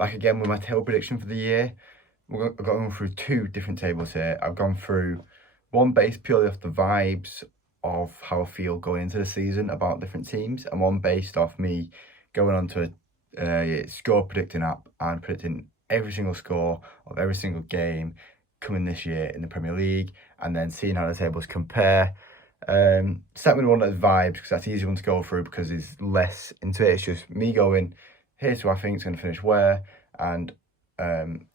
back again with my table prediction for the year. I've gone through two different tables here. I've gone through one based purely off the vibes of how I feel going into the season about different teams, and one based off me going onto a score predicting app and predicting every single score of every single game coming this year in the Premier League, and then seeing how the tables compare. Start with one of those vibes because that's the easy one to go through because it's less into it. It's just me going, here's who I think is going to finish where, and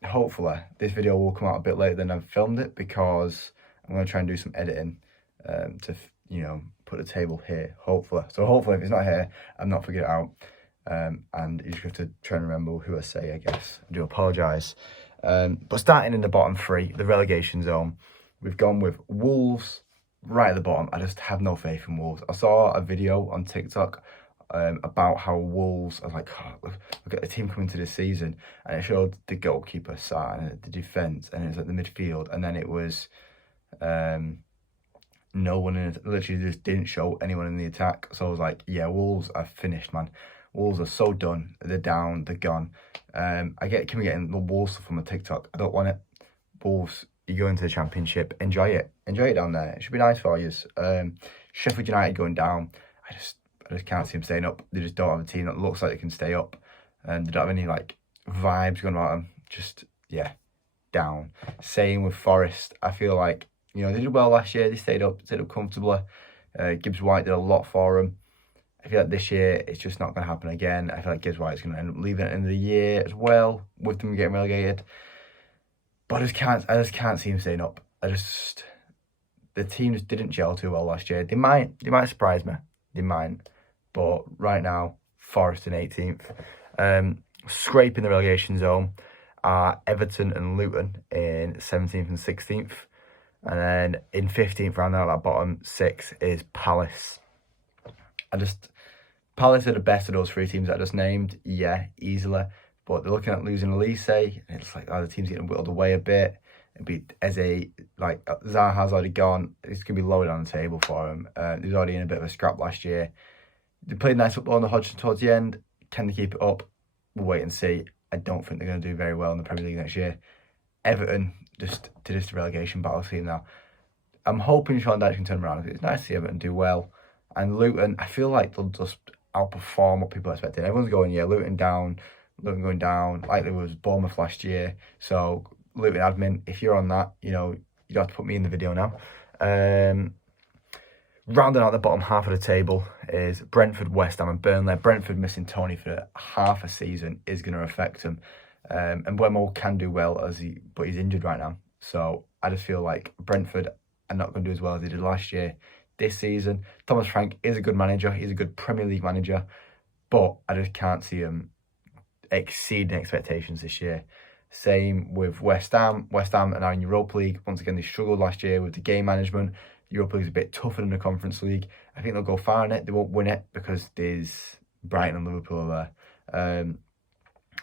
hopefully this video will come out a bit later than I've filmed it because I'm going to try and do some editing to put the table here, hopefully. So hopefully if it's not here, I'm not figured it out. And you just have to try and remember who I say, I guess. I do apologise. But starting in the bottom three, the relegation zone, we've gone with Wolves right at the bottom. I just have no faith in Wolves. I saw a video on TikTok about how Wolves, I was like, oh, look at the team coming to this season, and it showed the goalkeeper, Sarr, and the defence, and it was like the midfield, and then it was no one in it, literally just didn't show anyone in the attack. So I was like, yeah, Wolves are finished, man. Wolves are so done. They're down, they're gone. Can we get the Wolves stuff from a TikTok? I don't want it. Wolves, you go into the Championship, enjoy it down there. It should be nice for you. Sheffield United going down, I just can't see them staying up. They just don't have a team that looks like they can stay up, and they don't have any like vibes going about them. Just down. Same with Forest. I feel like they did well last year. They stayed up comfortably. Gibbs White did a lot for them. I feel like this year it's just not going to happen again. I feel like Gibbs White's going to end up leaving at the end of the year as well, with them getting relegated. But I just can't see him staying up. The team just didn't gel too well last year. They might surprise me. They might. But right now, Forest in 18th. Scraping the relegation zone are Everton and Luton in 17th and 16th. And then in 15th, round out that bottom six, is Palace. Palace are the best of those three teams that I just named. Yeah, easily. But they're looking at losing Elise, and it's like, the team's getting whittled away a bit. It'd be Zaha's already gone. It's going to be lower down the table for him. He was already in a bit of a scrap last year. They played nice football on the Hodgson towards the end. Can they keep it up? We'll wait and see. I don't think they're going to do very well in the Premier League next year. Everton, just to this relegation battle team now. I'm hoping Sean Dyche can turn around. It's nice to see Everton do well. And Luton, I feel like they'll just outperform what people expected. Everyone's going, Luton going down, like there was Bournemouth last year. So, Luton admin, if you're on that, you have to put me in the video now. Rounding out the bottom half of the table is Brentford, West Ham and Burnley. Brentford missing Tony for half a season is going to affect him. And Wemo can do well, but he's injured right now. So, I just feel like Brentford are not going to do as well as they did last year. This season, Thomas Frank is a good manager. He's a good Premier League manager. But I just can't see him exceeding expectations this year. Same with West Ham. West Ham are now in Europa League. Once again, they struggled last year with the game management. Europa League is a bit tougher than the Conference League. I think they'll go far in it. They won't win it because there's Brighton and Liverpool there.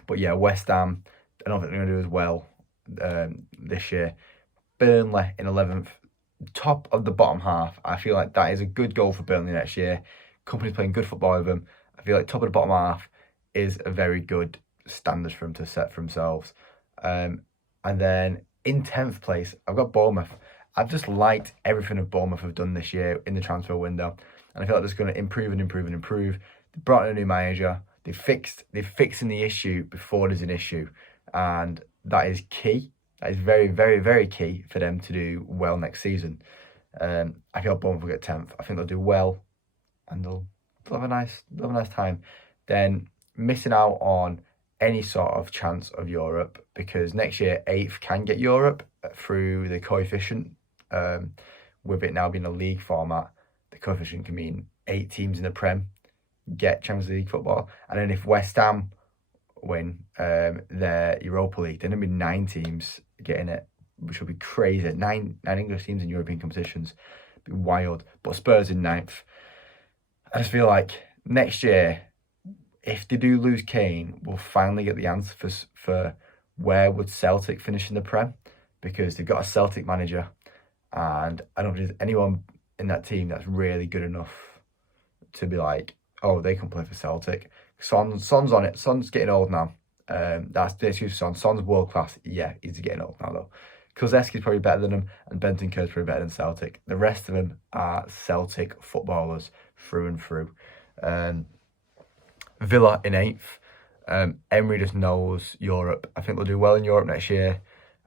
But yeah, West Ham, I don't think they're going to do as well this year. Burnley in 11th. Top of the bottom half. I feel like that is a good goal for Burnley next year. Company's playing good football with them. I feel like top of the bottom half is a very good standard for them to set for themselves. And then in 10th place, I've got Bournemouth. I've just liked everything that Bournemouth have done this year in the transfer window. And I feel like it's going to improve and improve and improve. They brought in a new manager. They're fixing the issue before there's an issue. And that is key. That is very, very, very key for them to do well next season. I feel Bournemouth will get 10th. I think they'll do well, and they'll have a nice time. Then missing out on any sort of chance of Europe, because next year 8th can get Europe through the coefficient. With it now being a league format, the coefficient can mean 8 teams in the Prem get Champions League football, and then if West Ham win their Europa League, then there'll be 9 teams getting it, which will be crazy. 9 English teams in European competitions. It'd be wild. But Spurs in 9th. I just feel like next year, if they do lose Kane, we'll finally get the answer for where would Celtic finish in the Prem, because they've got a Celtic manager, and I don't think there's anyone in that team that's really good enough to be like, oh, they can play for Celtic. Son's on it. Son's getting old now. That's the excuse for Son. Son's world class. Yeah, he's getting old now though. Kulusevski's probably better than him, and Bentancur's probably better than Celtic. The rest of them are Celtic footballers through and through. Villa in 8th. Emery just knows Europe. I think they'll do well in Europe next year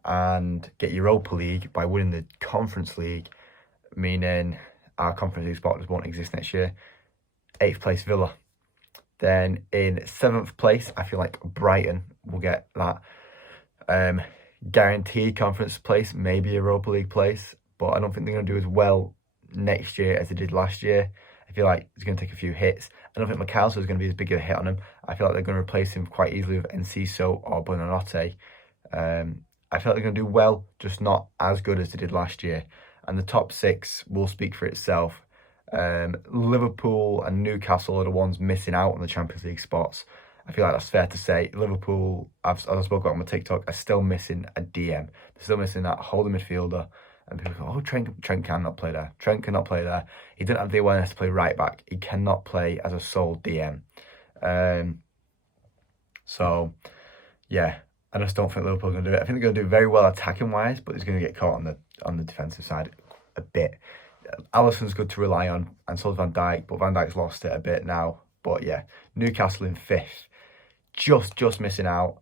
and get Europa League by winning the Conference League, meaning our Conference League spot just won't exist next year. 8th place Villa. Then in 7th place, I feel like Brighton will get that guaranteed conference place, maybe Europa League place, but I don't think they're going to do as well next year as they did last year. I feel like it's going to take a few hits. I don't think McAllister is going to be as big a hit on him. I feel like they're going to replace him quite easily with Enciso or Buonanotte. I feel like they're going to do well, just not as good as they did last year. And the top 6 will speak for itself. Liverpool and Newcastle are the ones missing out on the Champions League spots. I feel like that's fair to say. Liverpool, as I spoke about on my TikTok, are still missing a DM. They're still missing that holding midfielder. And people go, oh, Trent cannot play there. Trent cannot play there. He didn't have the awareness to play right back. He cannot play as a sole DM. So, yeah, I just don't think Liverpool are going to do it. I think they're going to do very well attacking-wise, but he's going to get caught on the defensive side a bit. Alisson's good to rely on, and so is Van Dijk, but Van Dijk's lost it a bit now. But yeah, Newcastle in 5th. Just missing out.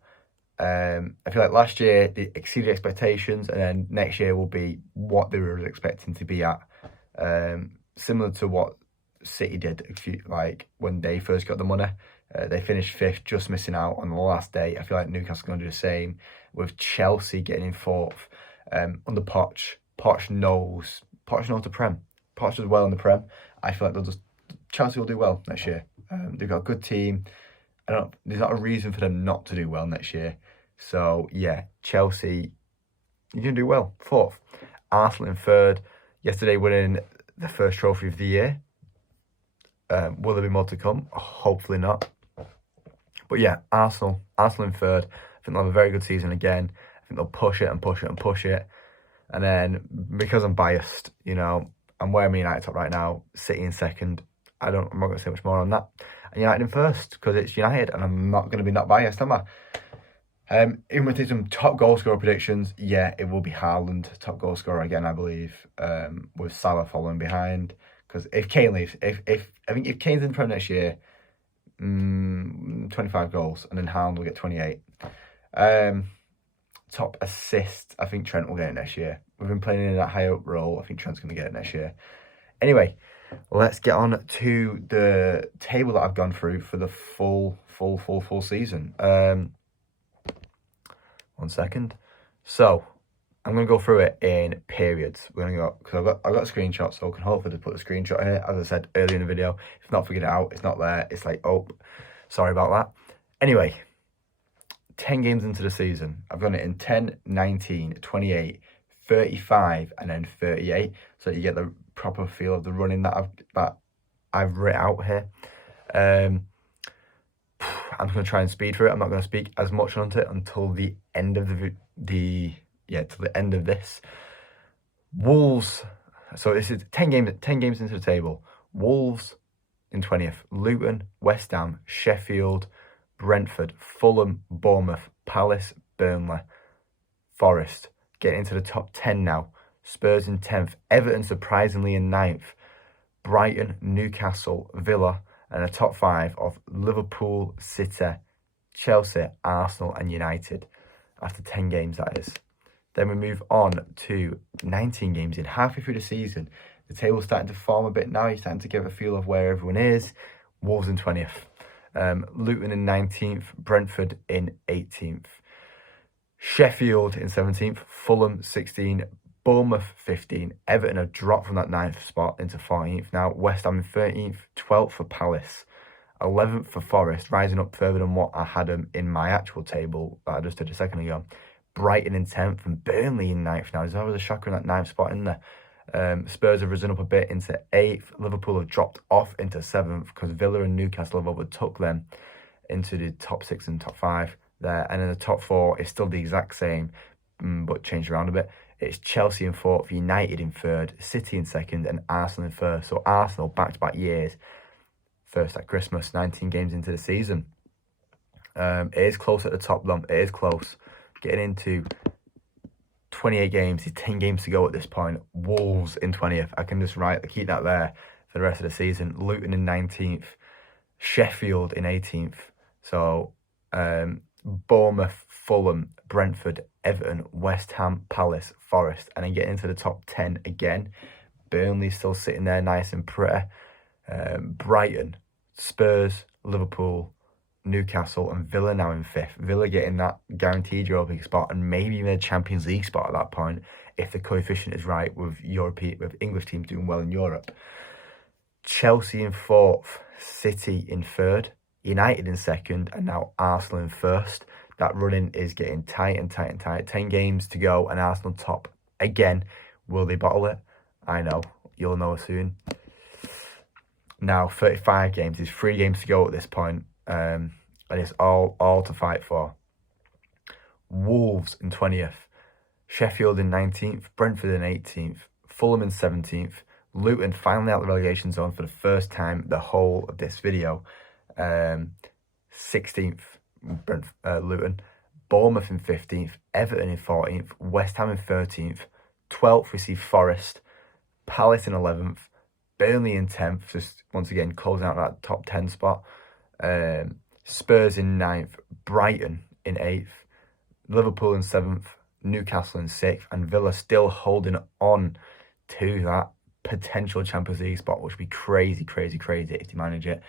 I feel like last year they exceeded expectations, and then next year will be what they were expecting to be at. Similar to what City did when they first got the money. They finished 5th, just missing out on the last day. I feel like Newcastle are going to do the same, with Chelsea getting in 4th. Under Poch. Poch knows the Prem. Poch does well in the Prem. I feel like Chelsea will do well next year. They've got a good team. There's not a reason for them not to do well next year. So yeah, Chelsea, you're going to do well. 4th. Arsenal in 3rd. Yesterday winning the first trophy of the year. Will there be more to come? Hopefully not. But yeah, Arsenal in 3rd. I think they'll have a very good season again. I think they'll push it and push it and push it. And then, because I'm biased, I'm wearing my United top right now. City in 2nd. I'm not going to say much more on that. And United in 1st, because it's United, and I'm not going to be not biased, am I? Even with some top goal scorer predictions, yeah, it will be Haaland, top goal scorer again, I believe, with Salah following behind. Because if Kane leaves, if Kane's in the Prem next year, 25 goals, and then Haaland will get 28. Top assist, I think Trent will get it next year. We've been playing in that high up role. I think Trent's going to get it next year. Anyway, let's get on to the table that I've gone through for the full season. 1 second. So, I'm going to go through it in periods. We're going to go, because I've got a screenshot, so I can hopefully put a screenshot in it. As I said earlier in the video, if not, figured it out. It's not there. It's like, oh, sorry about that. Anyway, 10 games into the season. I've done it in 10, 19, 28, 35, and then 38. So you get the proper feel of the running that I've written out here. I'm going to try and speed through it. I'm not going to speak as much on it until the end of till the end of this. Wolves. So this is 10 games into the table. Wolves in 20th. Luton, West Ham, Sheffield, Brentford, Fulham, Bournemouth, Palace, Burnley, Forest. Getting into the top 10 now. Spurs in 10th. Everton surprisingly in 9th. Brighton, Newcastle, Villa, and a top 5 of Liverpool, City, Chelsea, Arsenal and United. After 10 games, that is. Then we move on to 19 games in. Halfway through the season, the table's starting to form a bit now. You're starting to get a feel of where everyone is. Wolves in 20th. Luton in 19th. Brentford in 18th. Sheffield in 17th. Fulham 16th. Bournemouth 15. Everton have dropped from that 9th spot into 14th now. West Ham in 13th. 12th for Palace. 11th for Forest, rising up further than what I had them in my actual table that I just did a second ago. Brighton in 10th and Burnley in 9th now. There's always a shocker in that 9th spot in there. Spurs have risen up a bit into 8th. Liverpool have dropped off into 7th because Villa and Newcastle have overtook them into the top 6 and top 5 there. And then the top 4 is still the exact same, but changed around a bit. It's Chelsea in 4th, United in 3rd, City in 2nd, and Arsenal in 1st. So Arsenal, back-to-back years, first at Christmas, 19 games into the season. It is close at the top, though. It is close. Getting into 28 games, there's 10 games to go at this point. Wolves in 20th. I can just keep that there for the rest of the season. Luton in 19th. Sheffield in 18th. So, Bournemouth, Fulham, Brentford, Everton, West Ham, Palace, Forest. And then getting into the top 10 again. Burnley still sitting there nice and pretty. Brighton, Spurs, Liverpool, Newcastle and Villa now in 5th. Villa getting that guaranteed Europa League spot and maybe even a Champions League spot at that point if the coefficient is right with English teams doing well in Europe. Chelsea in 4th, City in 3rd, United in 2nd, and now Arsenal in 1st. That running is getting tight and tight and tight. 10 games to go and Arsenal top again. Will they bottle it? I know. You'll know soon. Now 35 games. There's 3 games to go at this point. And it's all to fight for. Wolves in 20th, Sheffield in 19th, Brentford in 18th, Fulham in 17th, Luton finally out the relegation zone for the first time the whole of this video. 16th, Luton, Bournemouth in 15th, Everton in 14th, West Ham in 13th, 12th we see Forest, Palace in 11th, Burnley in 10th, just once again closing out that top 10 spot. Spurs in 9th, Brighton in 8th, Liverpool in 7th, Newcastle in 6th, and Villa still holding on to that potential Champions League spot, which would be crazy if you manage it.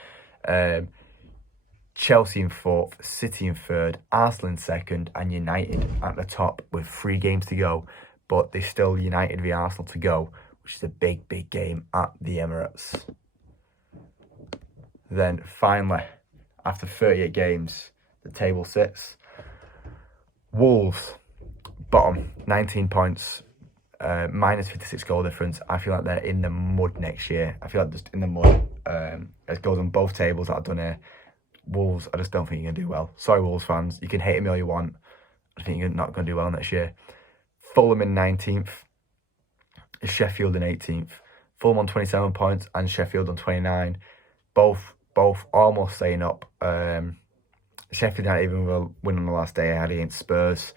Chelsea in 4th, City in 3rd, Arsenal in 2nd, and United at the top with 3 games to go, but there's still United v Arsenal to go, which is a big game at the Emirates. Then finally, after 38 games, the table sits. Wolves, bottom, 19 points, minus 56 goal difference. I feel like they're in the mud next year. I feel like just in the mud. It goes on both tables that I've done here. Wolves, I just don't think you're going to do well. Sorry, Wolves fans. You can hate me all you want. I think you're not going to do well next year. Fulham in 19th. Sheffield in 18th. Fulham on 27 points and Sheffield on 29. Both almost staying up. Sheffield United even will win on the last day ahead against Spurs.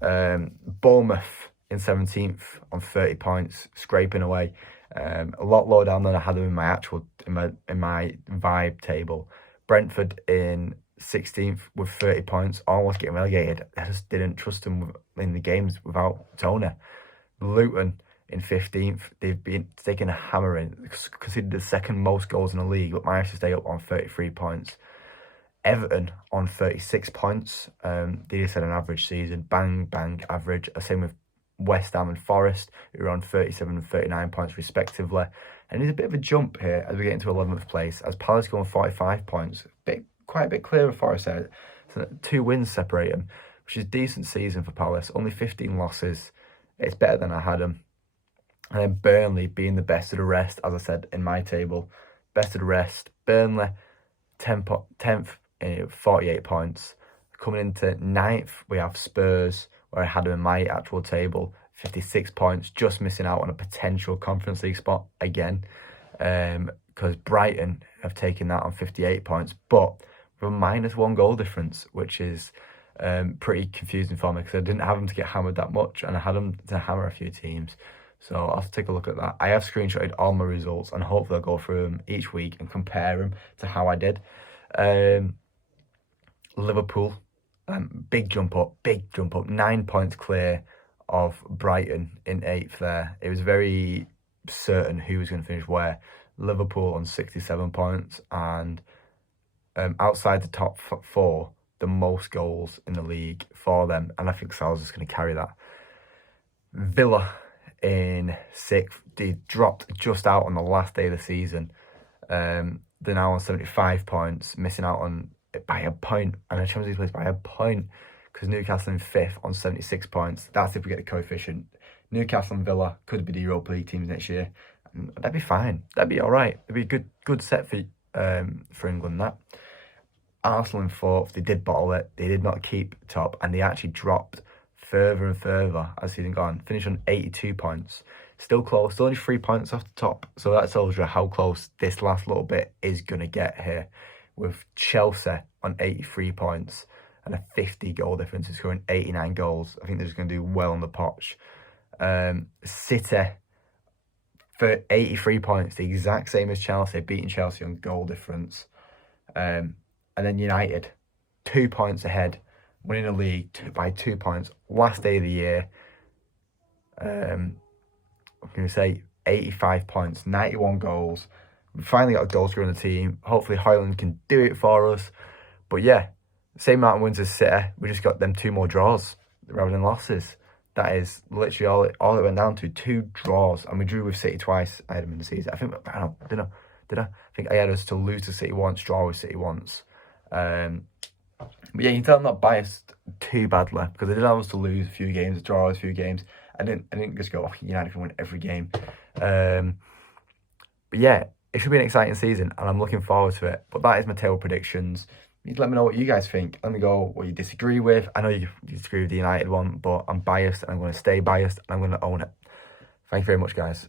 Bournemouth in 17th on 30 points, scraping away. A lot lower down than I had them in my vibe table. Brentford in 16th with 30 points, almost getting relegated. I just didn't trust them in the games without Tony. Luton in 15th, they've been taking a hammering, considered the second most goals in the league, but managed to stay up on 33 points. Everton on 36 points. They just had an average season, bang average. Same with West Ham and Forest, who are on 37 and 39 points respectively. And there's a bit of a jump here as we get into 11th place, as Palace go on 45 points. Quite a bit clearer of Forest there. So 2 wins separate them, which is a decent season for Palace. Only 15 losses. It's better than I had them. And then Burnley being the best of the rest, as I said in my table. Best of the rest. Burnley, 10th, 48 points. Coming into 9th, we have Spurs, where I had them in my actual table, 56 points, just missing out on a potential Conference League spot again. Because Brighton have taken that on 58 points, but with a -1 goal difference, which is pretty confusing for me because I didn't have them to get hammered that much, and I had them to hammer a few teams. So I'll have to take a look at that. I have screenshotted all my results, and hopefully I'll go through them each week and compare them to how I did. Liverpool, big jump up, 9 points clear of Brighton in 8th there. It was very certain who was going to finish where. Liverpool on 67 points, and outside the top 4, the most goals in the league for them, and I think Salah's just going to carry that. Villa in 6th, they dropped just out on the last day of the season. They're now on 75 points, missing out on it by a point, and a Champions League place by a point, because Newcastle in 5th on 76 points. That's if we get the coefficient. Newcastle and Villa could be the Europa League teams next year. That'd be fine. That'd be all right. It'd be a good set for England, that. Arsenal in 4th, they did bottle it. They did not keep top, and they actually dropped further and further as the season gone. Finished on 82 points. Still close, still only 3 points off the top. So that tells you how close this last little bit is going to get here. With Chelsea on 83 points and a 50 goal difference, is scoring 89 goals. I think they're just going to do well on the potch. City, for 83 points, the exact same as Chelsea, beating Chelsea on goal difference. And then United, 2 points ahead, winning the league by 2 points. Last day of the year, I'm going to say 85 points, 91 goals. We finally got a goal scorer on the team. Hopefully Højlund can do it for us. But yeah, same amount of wins as City. We just got them 2 more draws rather than losses. That is literally all it went down to, 2 draws. And we drew with City twice. I had them in the season. I think, I don't know, did I? I think I had us to lose to City once, draw with City once. But yeah, you can tell I'm not biased too badly, because I did have us to lose a few games, draw a few games. I didn't just go, oh, United can win every game. But yeah, it should be an exciting season, and I'm looking forward to it. But that is my table predictions. You need to let me know what you guys think. Let me know what you disagree with. I know you disagree with the United one, but I'm biased, and I'm going to stay biased, and I'm going to own it. Thank you very much, guys.